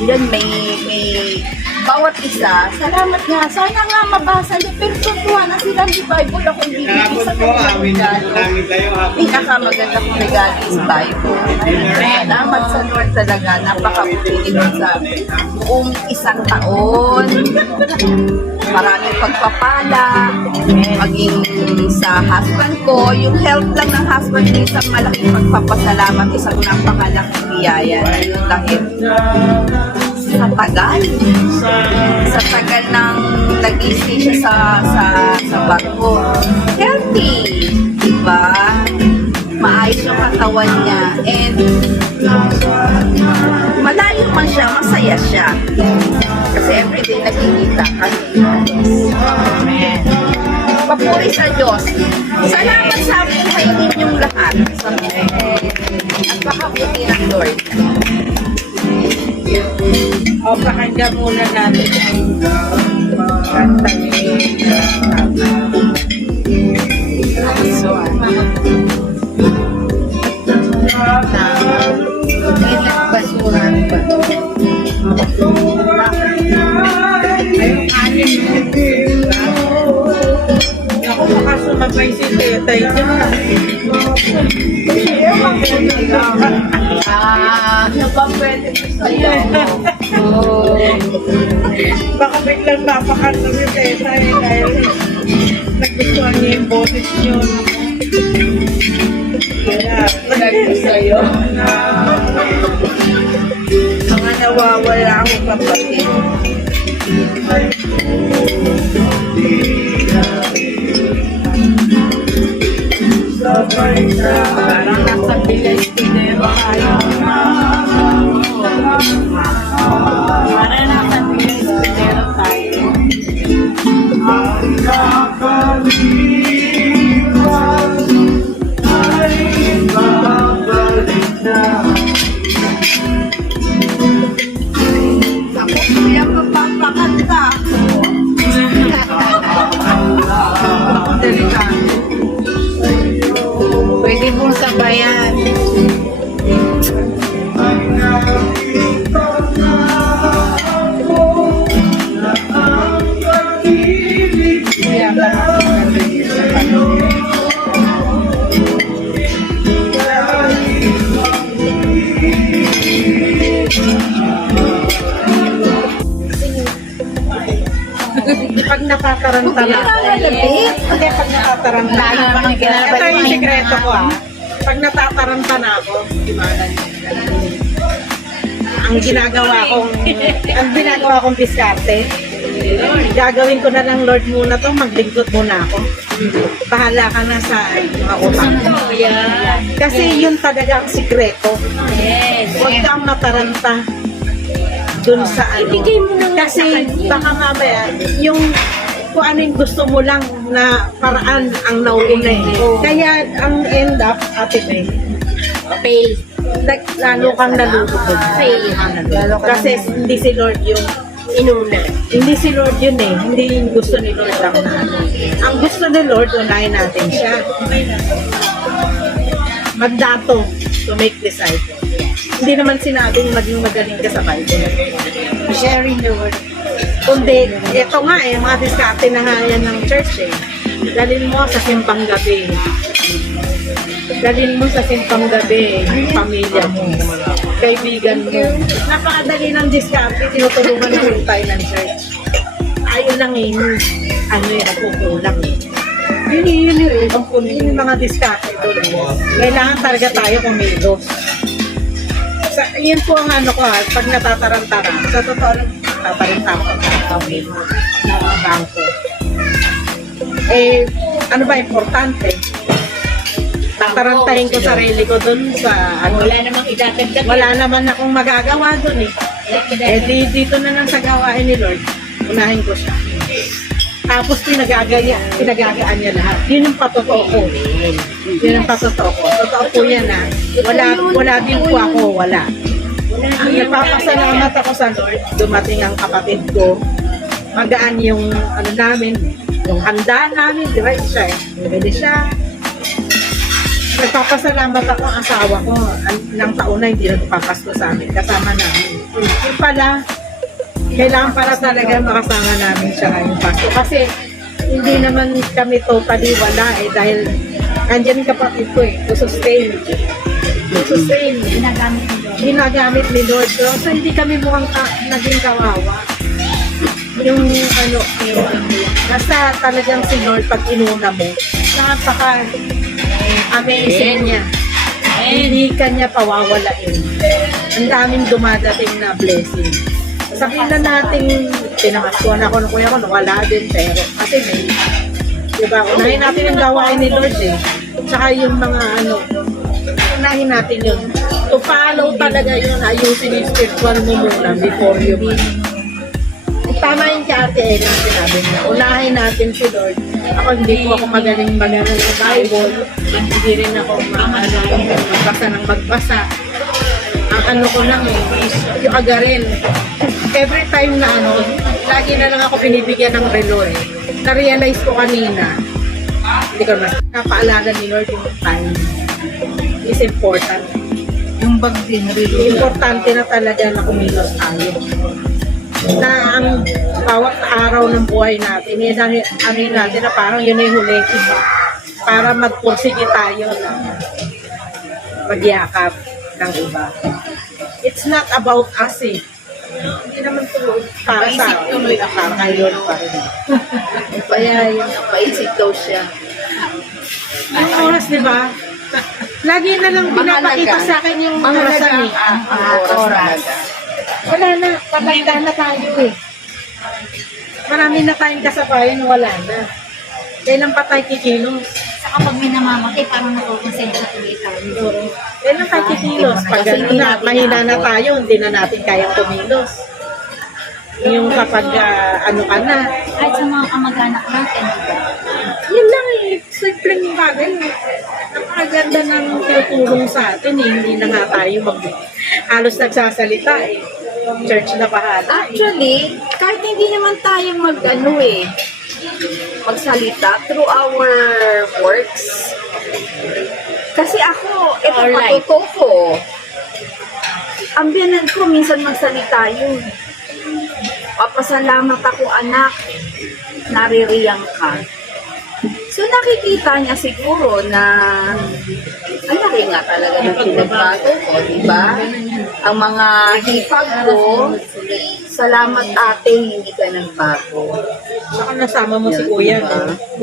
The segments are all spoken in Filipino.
Yan, may bawat isa. Salamat nga. Sana nga mabasa niyo. Pero tutuwa na sila ni Bible. Ako hindi Kahapon sa po, amin kayo hapon. pinakamaganda kong regalo is Bible. Salamat sa Lord talaga. Napakabuti nun sa buong isang taon. Maraming pagpapala. Maging sa husband ko. Yung health lang ng husband ko, isang malaking pagpapasalamat. Isang napakalaking biyaya. Yun dahil sa tagal ng nag-stay siya sa bago. Healthy, diba? Maayos yung katawan niya. And malayo man siya, masaya siya. Kasi everyday nakikita kasi. Amen. Papuri sa Diyos. Salamat sa buhay ninyong lahat. At pakabuti ng Lord. O, pakinggan muna natin ang kanta ni Basuran pa. Ako baka sumabay si Tetay dyan. Ano ba pwede ko sa'yo? Baka biglang mapakanta si Tetay dahil nagustuhan niya yung boses niyo. Kaya, Pwede ko sa'yo. mga nawawala akong kapatid. Parang nasa Pilipinas tayo. Parang nasa Pilipinas tayo. Ako kuya magpapakanta. Pwede mong sabayan. Pag nakataranta na ako. Hindi, pag nakataranta na ako. Ito yung sikreto ko Pag natataranta na ako, ang ginagawa kong diskarte, gagawin ko na lang, Lord, muna to, maglingkod muna ako. Bahala ka na sa mga utang. Kasi yun talaga ang sikreto. Huwag kang mataranta dun sa ano. Kasi baka mamaya, yung kung ano yung gusto mo lang na paraan ang nauuna Kaya ang end up, Ate May, lalo kang nalulugod. Kasi hindi si Lord yung inuna. Hindi si Lord yun Hindi yung gusto ni Lord lang na ano. Ang gusto ni Lord, unahin natin siya. Magdato to make disciples. Hindi naman sinabing maging magaling ka sa Bible. Sharing the word. Kundi, ito nga mga diskarte na nga yan ng church Dalhin mo sa simpang gabi. Dalhin mo sa simpang gabi yung pamilya mo, kaibigan mo. Napakadali ng diskarte, tinutulungan na tayo ng church. Ayaw lang ano nakukulang Yun yung mga diskarte doon Kailangan talaga tayo kumilos. Yun po ang ano ko pag natataranta na. Sa totoo lang, tataranta ko sa bangko. Ano ba importante? Tatarantahin ko sarili ko dun sa ano. Wala namang idadagdag. Wala naman akong magagawa dun dito na lang sa gawain ni Lord. Unahin ko siya. Tapos pinagagaan niya lahat. Yun yung patotoo ko. Yun ang patotoo ko. Totoo po yan Wala din po ako, wala. Nagpapasalamat ako sa Lord. Dumating ang kapatid ko. Magaan yung ano namin, yung handa namin, di ba? Pwede siya. Nagpapasalamat ako ang asawa ko. Ng taon na hindi nagpapasko sa amin. Kasama namin. Yung pala, kailangan para talaga makasama namin siya ngayong Pasko. Kasi hindi naman kami totally wala dahil andyan yung kapatid ko to sustain. To sustain. Ginagamit ni Lord. So hindi kami mukhang naging kawawa. Yung basta talagang si Lord pag inuna mo, amazing niya. Hindi kanya pawawalain. Ang daming dumadating na blessing. Sabihin na natin, pinamaskuhan ako ng kuya ko, wala din, pero kasi may, diba, unahin natin ang gawain ni Lord Tsaka yung mga unahin natin yun. To follow talaga yun, ayusin yung spiritual mo muna before you tama yung kay Ate Ella sinabi niya. Unahin natin si Lord. Ako hindi po ako magaling sa Bible. Hindi rin ako magbasa ng magbasa. Ang ko lang is yung agarin. Every time na lagi na lang ako pinibigyan ng relo Na-realize ko kanina, hindi ko naman, napaalaga ni Lord yung time. Is important. Yung bag din, Importante na talaga na kumilos tayo. Na ang bawat araw ng buhay natin, natin na parang yun yung huli, para magpursige tayo na magyakap ng iba. It's not about us Hindi naman ito para sa para kayo pa rin. Kaya yun, napaisip daw siya. Yung oras, di ba? Lagi na lang pinapakita sa akin yung orasan Oras. Wala na, tatanda na tayo Marami na tayong kasabayan, wala na. Kailan pa tayo kikilos? Saka pag may namamatay, parang nakukonsensya tuloy tayo. Kailan tayo kikilos? Pag mahina na tayo, hindi na natin kayang kumilos. Yung kapag ka na. Kahit sa mga kamag-anak natin, diba? Yun lang simpleng bagay. Napakaganda ng tinutulong sa atin Hindi na nga tayo halos nagsasalita Church na bahala. Actually, kahit hindi naman tayo magsalita through our works. Kasi ako, ito patuto ko. Ang biyanan ko, minsan magsalita yun. Papasalamat ako, anak. Naririyang ka. So nakikita niya siguro na ang laki nga talaga ng pinagbago ko, diba? Ang mga hipag ko, salamat ate, hindi ka nagbago. Saka nasama mo si kuya,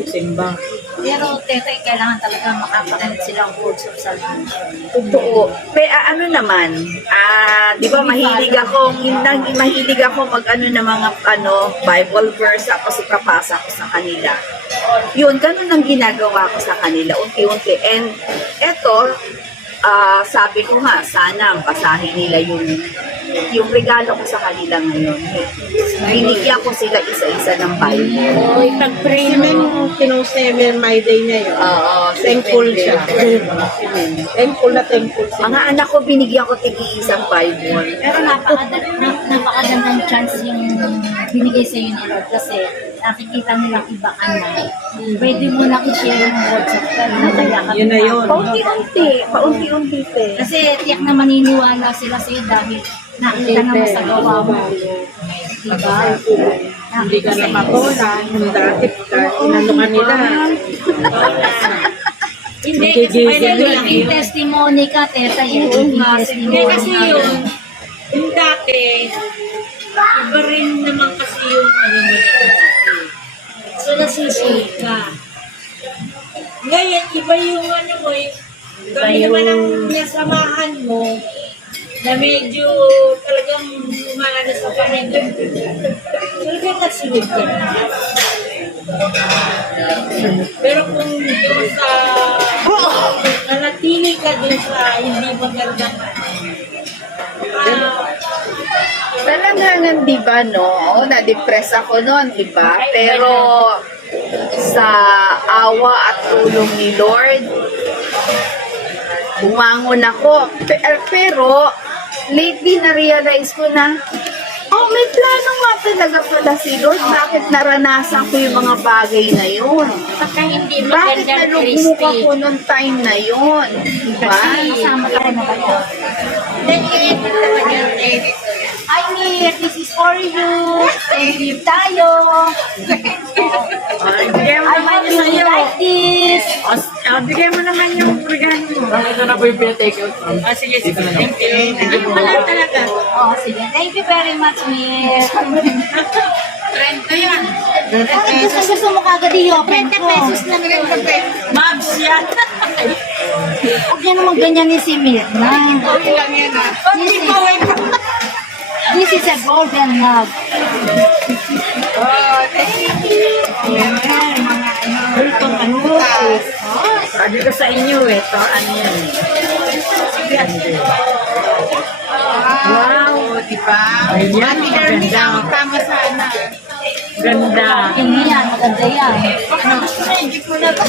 simba. Pero, tete, kailangan talaga makapanood silang words of salvation. Totoo. Pero naman, di ba mahilig ako ng mga Bible verse tapos ipapasa ko sa kanila. Yun, ganun ang ginagawa ko sa kanila, unti-unti. And eto, sabi ko nga, sana basahin nila yung regalo ko sa kanila ngayon. Binigyan ko sila isa-isa ng Bible. Tag-pray mo, kinusemen my day niya yun. Thankful siya. Thankful siya. Mga anak ko, binigyan ko tig-iisang Bible. Pero napakagandang chance yung binigay sa iyo ni Lord kasi nakikita nilang iba ka na. Pwede mo na i-share yung words of God. Yun na yun. Paunti-unti. Kasi tiyak na maniniwala sila sa iyo dahil nakita na mo sa gawa mo. Diba? Hindi ka na makola, yung dati inalungan nila. Hindi, kasi yung testimony ka, teta, yung testimony. Kasi yun, yung dati, iba rin naman kasi yung mo na dati. So, nasisulit ka. Ngayon, iba yung mo kami naman ang nasamahan mo, na medyo talagang umaano sa paningin. Talagang nagsunod ka na. Pero kung doon sa nanatili ka doon sa hindi magandang Talagang, di ba, no? Na-depress ako noon, di ba? Pero sa awa at tulong ni Lord, bumangon ako. Pero, lately, na-realize ko na, may plano nga talaga pala si Lord. Bakit naranasan ko yung mga bagay na yun? Baka hindi Bakit magandang nalugmok Christy. ako nung time na yun? Di ba? Kasama ka na kayo. Then, i-edit naman yung edit ko yan. Hi, Mir. This is for you. Thank you tayo. Bigay mo I naman hope yung you sa'yo. like this. Bigay mo naman yung regalo mo. Ito na po yung pina-take out. Sige, sige. Thank you. Ayun pala talaga. Oh, sige. Thank you very much, Mir. Trend ko yan. Gusto mo kagad i-open ko. 30 pesos lang rin kape. Mabs yan. Huwag niya naman ganyan ni si Mir. Okay lang yan ah. This is, this is a golden nug. Oh, thank you. Ito, ano? Sabi ko sa inyo, ito, ano yan? Wow, di ba? Ayan, Ate Darmy, maganda. tama sana. Ganda. Hindi yan, maganda yan. Hindi ko na to.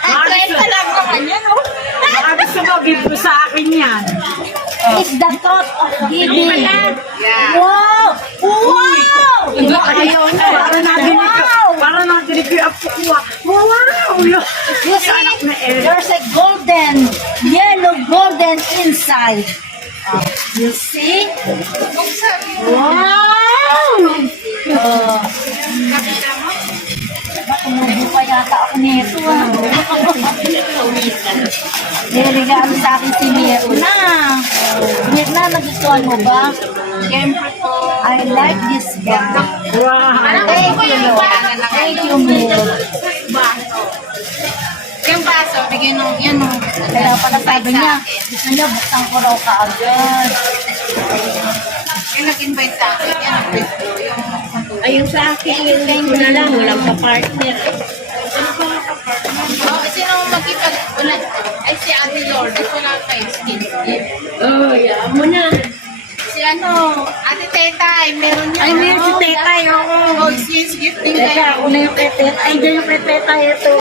Trend ka lang naman yan, oh. Baka gusto mo, give mo sa akin yan. It's the thought of giving. Yeah. Wow! Wow! Ayaw na. Para nadinig ko yung apo ko. Wow! You see, there's a golden, yellow golden inside. You see? Wow! Nakita mo? Tumubo pa yata ako nito. Niregalo sa akin si Mirna. Mirna, nagustuhan mo ba? Siyempre po. I like this bag. Wow! Thank you. Thank you, Mir. Yung baso, bigyan nung, yan o. Kaya pala sabi niya, gusto niya buksan ko raw kaagad. Yung nag-invite sa akin, yan ang presto. Yung Ayun sa akin, yung ko na lang, walang pa-partner. oh, sino mag-ipag, ay si Ate Lourdes, wala kayo skin gift. Oh, yeah mo na. Si ano, Ate Tetay, meron niya. Ay, meron si Tetay, oo. Oh, skin gift din Teka, kayo. ako na yung kay Tetay. Ay, dyan yung kay Tetay, ito.